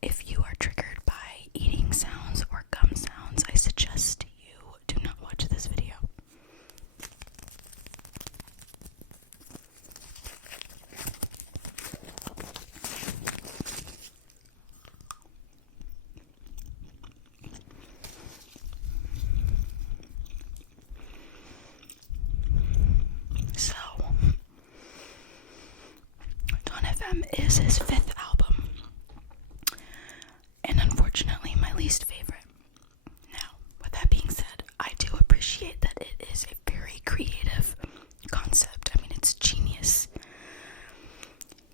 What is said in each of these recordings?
If you are triggered by eating sounds or gum sounds, I suggest you do not watch this video. So, Dawn FM is his fifth album, and unfortunately my least favorite. Now, with that being said, I do appreciate that it is a very creative concept. I mean, it's genius.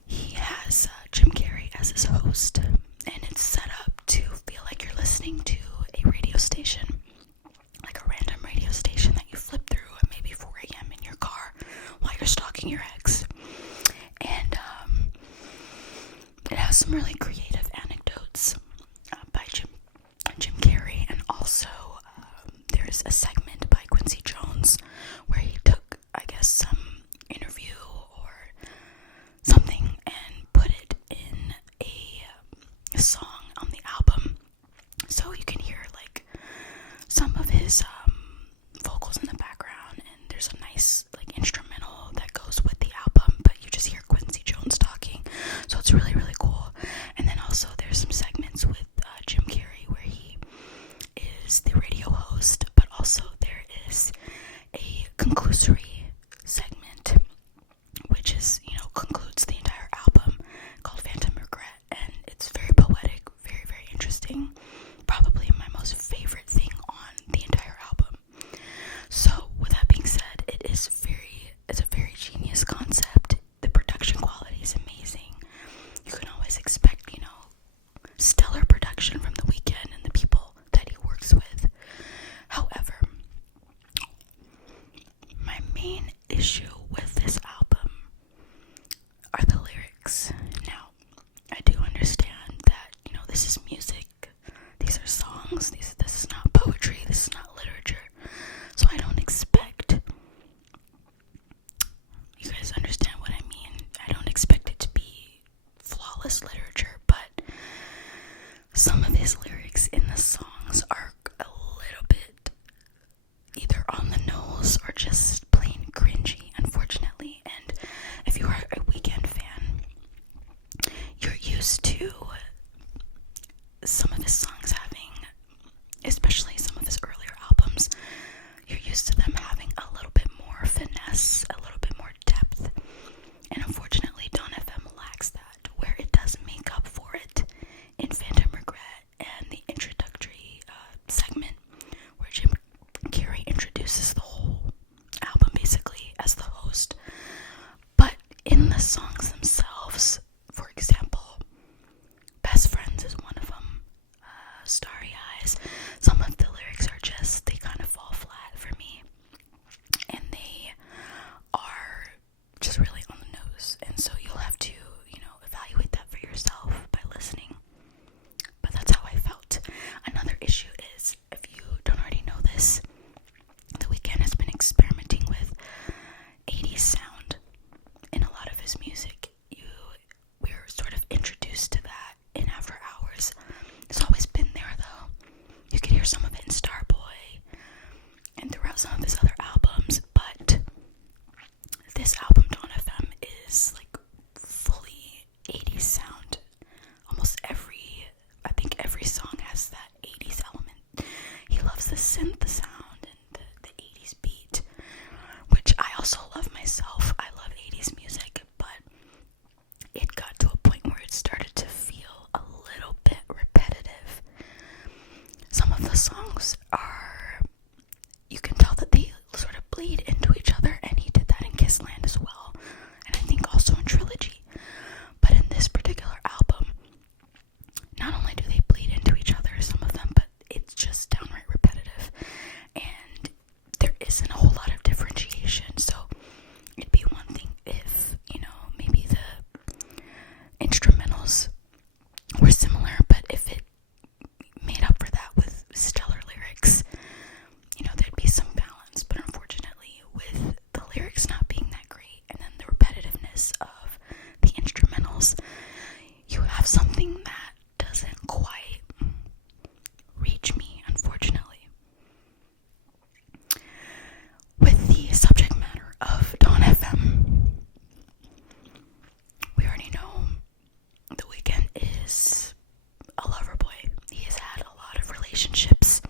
He has Jim Carrey as his host, and it's set up to feel like you're listening to a radio station, like a random radio station that you flip through at maybe 4 a.m. in your car while you're stalking your ex. And it has some really creative anecdotes by Jim Carrey, and also there's a segment by Quincy Jones where he took, I guess, some interview or something and put it in a song on the album, so you can hear like some of his vocals in the background, and there's a nice like instrumental that goes with the album, but you just hear Quincy Jones talking, so it's really, really cool. And then also there's some segments with Jim Carrey where he is the radio host, but also there is a conclusory segment, which is, concludes the entire album, called Phantom Regret, and it's very poetic, very, very interesting, probably my most favorite thing on the entire album. So with that being said, it's a very genius concept. The production quality is amazing. You can always expect, stellar production from The Weeknd and the people that he works with. However, my main issue with this album are the lyrics. Now, I do understand that, this is music. These are songs. This is not poetry. This is not literature. So I don't expect, you guys understand what I mean. I don't expect it to be flawless literature, but some of his lyrics in the songs are a little bit either on the nose or just plain cringy, unfortunately. And if you are a Weeknd fan, you're used to some of his songs having, especially some of his earlier albums, you're used to them having a little bit more finesse, a little bit more depth. And unfortunately, Dawn FM lacks that, where it does make up for it in Phantom Regret and the introductory segment where Jim Carrey introduces the whole album basically as the host. But in the songs themselves, for example, Best Friends is one of them, Starry Eyes, some of the lyrics are just, they kind of fall flat for me, and they are just really on the nose, and so you'll have to, evaluate that for yourself by listening. But that's how I felt. Another issue is, if you don't already know this, The Weeknd has been experimenting with 80s sound in a lot of his music. We're sort of introduced to that in After Hours. It's always been there though. You could hear some of it in Starboy and throughout some of his other albums, but this album, Dawn FM, is like fully 80s sound. Almost I think every song has that 80s element. He loves the synth sound and the 80s beat, which I also love myself. I love 80s music, but it got to a point where it started to feel a little bit repetitive. Some of the songs you can tell that they sort of bleed into each other, and he did that in Kissland as well, and I think also in Trilogy. But in this particular album, not only do they bleed into each other, some of them, but it's just downright repetitive, and there isn't a whole lot of differentiation. So it'd be one thing if, maybe the instrumentals were similar, but if it made up for that with stellar lyrics, relationships.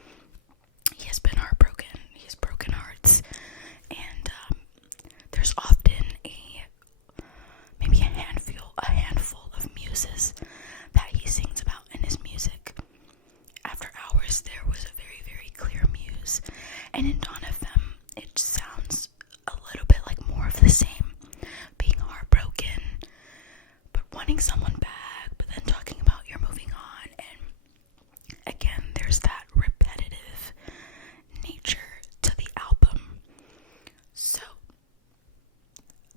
He has been heartbroken. He has broken hearts. And there's often maybe a handful of muses that he sings about in his music. After Hours, there was a very, very clear muse. And in Dawn FM, it sounds a little bit like more of the same. Being heartbroken, but wanting someone back, but then talking about you're moving on. And again, there's that repetitive nature to the album. So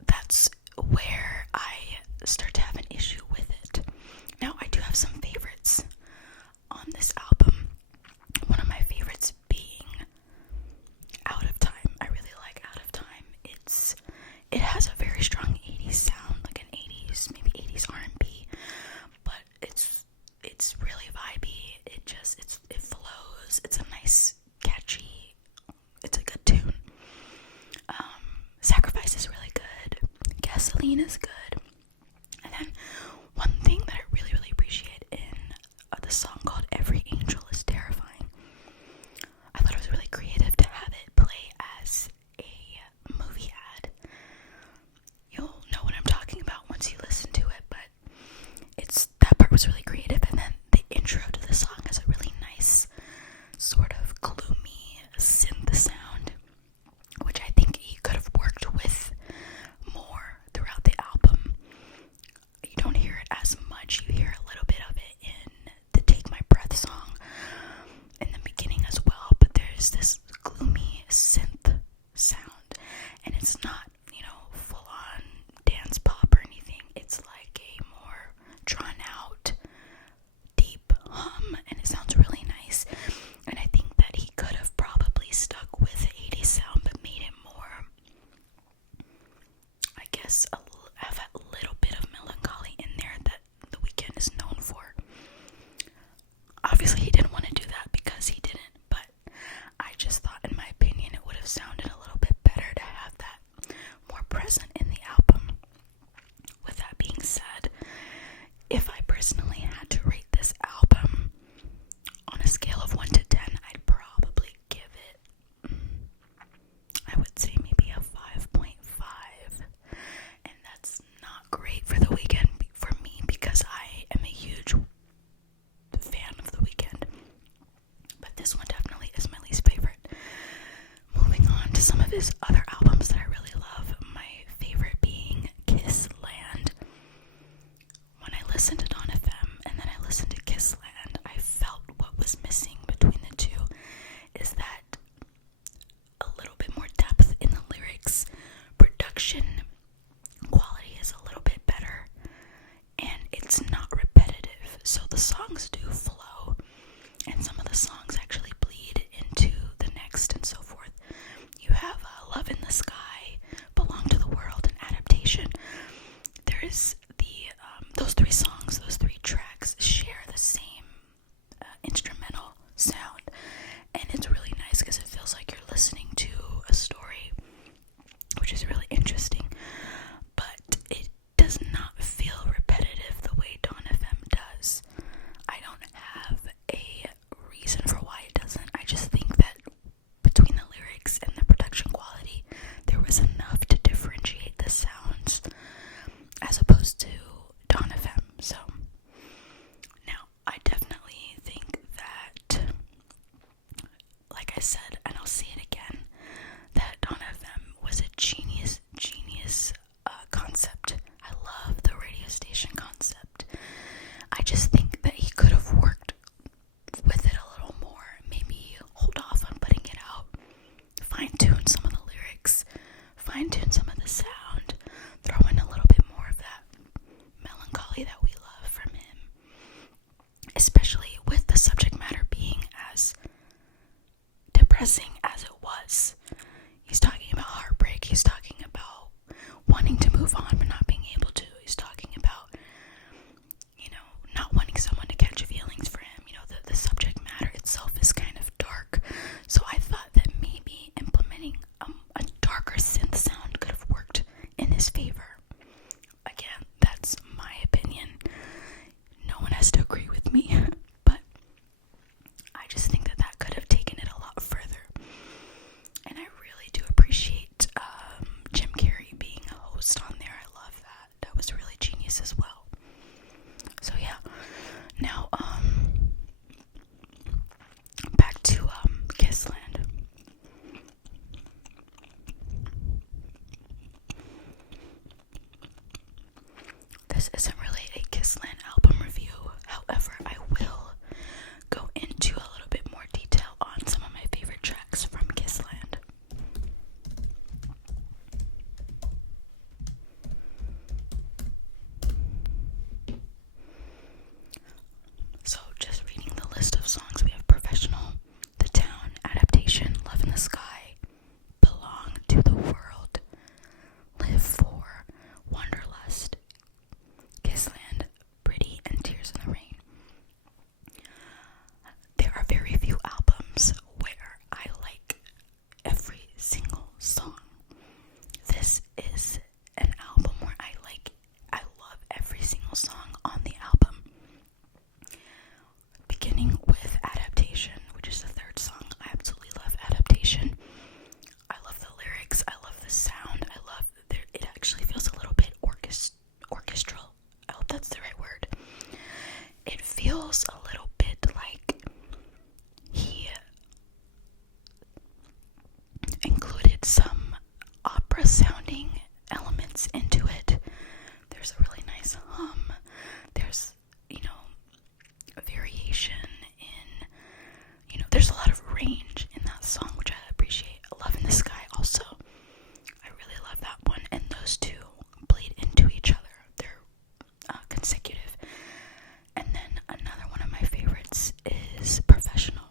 that's where I start to have an issue with it. Now, I do have some favorites on this album. One of my favorites being Out of Time. I really like Out of Time. It has a very strong 80s sound, like an 80s, maybe 80s R&B, but it's really vibey. It flows. It's a nice, catchy, it's a good tune. Sacrifice is really good. Gasoline is good. And then one thing that I really, really appreciate in the song called Every Angel is Terrifying, I thought it was really creative to have it play as a movie ad. You'll know what I'm talking about once you listen to it, but that part was really creative. And then the intro to the song has a really nice sort of gloomy synth sound, which I think he could have worked with more throughout the album. You don't hear it as much. You hear a little bit of it in the Take My Breath song in the beginning as well, but there's this gloomy synth sound, and it's not, full-on dance pop or anything. It's like a more drawn-out, deep hum, and it sounds really nice. And I think that he could have probably stuck with the 80s sound, but made it more, I guess, have a little bit of melancholy in there that The Weeknd is known for. Obviously, he didn't want to do that because he didn't, but I just thought, in my opinion, it would have sounded a little bit better to have that more present in the album. With that being said, if I personally had to rate this album on a scale of 1 to 10, I'd probably give it, I would say maybe a 5.5. And that's not great for The Weeknd for me, because I am a huge fan of The Weeknd. But this one definitely is my least favorite. Moving on to some of his other albums that I really love, my favorite being Kiss Land. When I listened to Dawn FM and then I listened to Kiss Land, I felt what was missing between the two is that a little bit more depth in the lyrics. Production quality is a little bit better, and it's not repetitive, so the songs do flow, and some of the songs actually bleed into the next and so forth. You have Love in the Sky, Belong to the World, and Adaptation. There's those three songs, those three tracks share the same instrumental sound, and it's really nice because it feels like you're listening to a story, which is really interesting, but it does not feel repetitive the way Dawn FM does. I don't have a reason for why it doesn't. I just think that between the lyrics and the production quality, there was enough to differentiate the sounds as opposed to Dawn FM. So now I definitely think that, like I said, and I'll say it again, that Dawn FM was a genius concept. I love the radio station concept. I just think that he could have worked with it a little more. Maybe hold off on putting it out. Fine-tune some of the lyrics. Fine-tune some of the sound. Throw in a little bit more of that melancholy that we love from him. Especially with the subject matter being as depressing as it was. He's talking about heartbreak. He's talking about wanting to move on but not being able to. He's talking about, not wanting someone to catch feelings for him. The subject matter itself is kind of dark. So I thought that maybe implementing a darker synth sound could have worked in his favor. Again, that's my opinion. No one has to agree with me. But I just think that beginning with Adaptation, which is the third song. I absolutely love Adaptation. I love the lyrics. I love the sound. I love it actually feels a little bit orchestral. I hope that's the right word. It feels a little bit like he included some opera sounding elements into it. There's a really nice hum. There's, a variation in, there's a lot of range in that song, which I appreciate. Love in the Sky also. I really love that one. And those two bleed into each other. They're consecutive. And then another one of my favorites is Professional.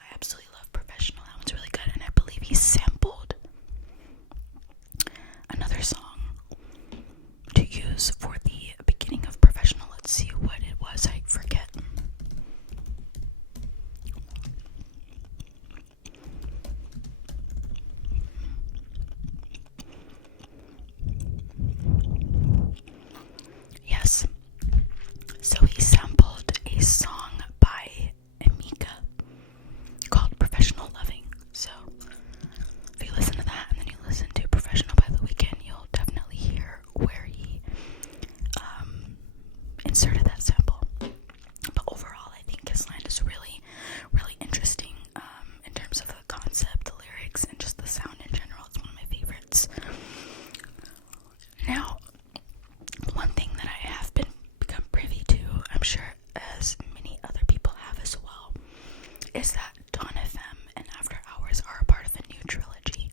I absolutely love Professional. That one's really good. And I believe he sampled another song to use for the beginning of Professional. Let's see what it was. I forget. Yes. So he sampled a song by Emika called Professional Loving. So if you listen to that and then you listen to Professional by The Weeknd, you'll definitely hear where he inserted that sample. But overall, I think Kissland is really, really interesting in terms of the concept, the lyrics, and just the sound in general. It's one of my favorites. Now, one thing that I have become privy to, I'm sure as many other people have as well, is that Dawn FM and After Hours are a part of a new trilogy.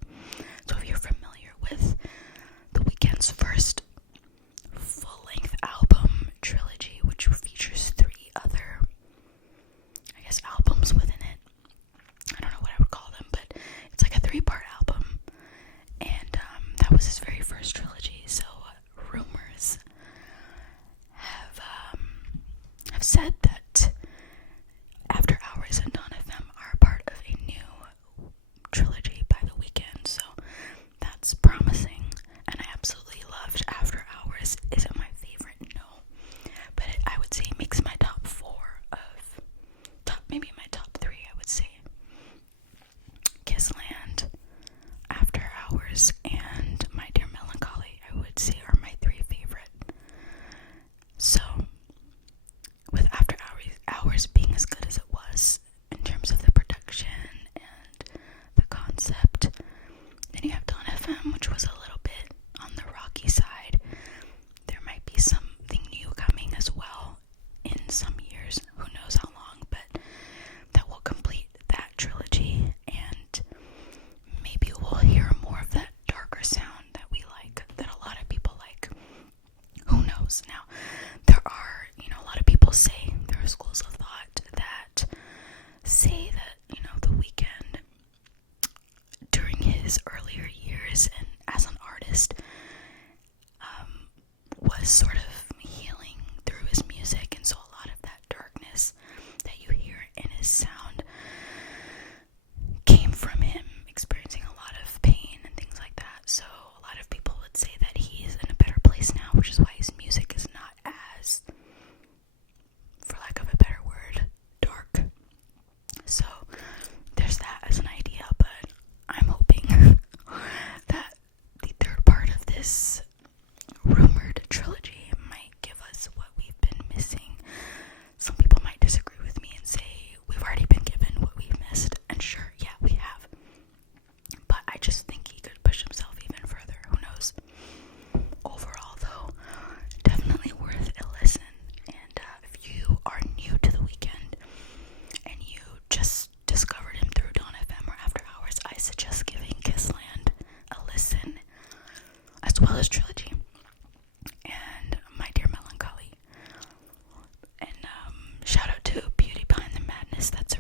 So if you're familiar with The Weeknd's first full-length album trilogy, which features 3 other, albums within it. I don't know what I would call them, but it's like a 3-part album. And that was his very first trilogy. So rumors have said that After Hours and Dawn FM are part of a new trilogy by The Weeknd. So that's promising. And I absolutely loved After Hours. Is it my favorite? No. But I would say it makes my top 4 of maybe my top 3, I would say. Kissland, After Hours, and My Dear Melancholy, I would say are my 3 favorite. So, with After Hours being as good as it was in terms of the production and the concept, then you have Dawn FM, which was a little bit on the rocky side. There might be something new coming as well in some years, who knows how long, but that will complete that trilogy, and maybe we'll hear more of that darker sound that we like, that a lot of people like. Who knows? Now, there are, a lot of people say, there are schools of thought that say that, The Weeknd, during his earlier years and as an artist, was sort of healing through his music, and so a lot of that darkness that you hear in his sound came from him experiencing a lot of pain and things like that. So a lot of people would say that he's in a better place now, which is why his music is not as, for lack of a better word, dark. So there's that as an idea, but I'm hoping that the third part of this rumored trilogy might give us what we've been missing. Some people might disagree with me and say we've already been given what we've missed, and sure, yeah, we have. But I just think he could push himself even further. Who knows? Overall, though, definitely worth a listen. And if you are new to The Weeknd and you just discovered him through Dawn FM or After Hours, I suggest giving Kissland a listen, as well as Trilogy and My Dear Melancholy. And shout out to Beauty Behind the Madness. That's